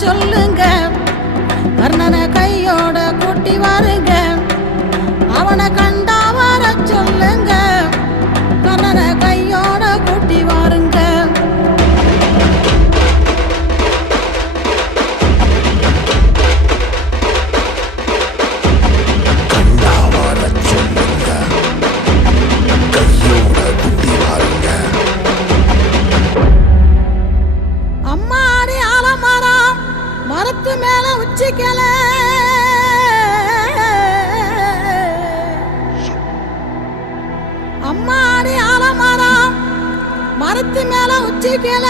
சொல்லுங்க, கர்ணனை கையோட கூட்டி வாருங்க, அவனை கண்டா வர சொல்லுங்க, கர்ணனை கையோட கூட்டி வாருங்க. அம்மாடி ஆலமரம் மரத்து மேல உச்சிக்கல, அம்மாடி ஆலமரம் மரத்து மேல உச்சிக்கல.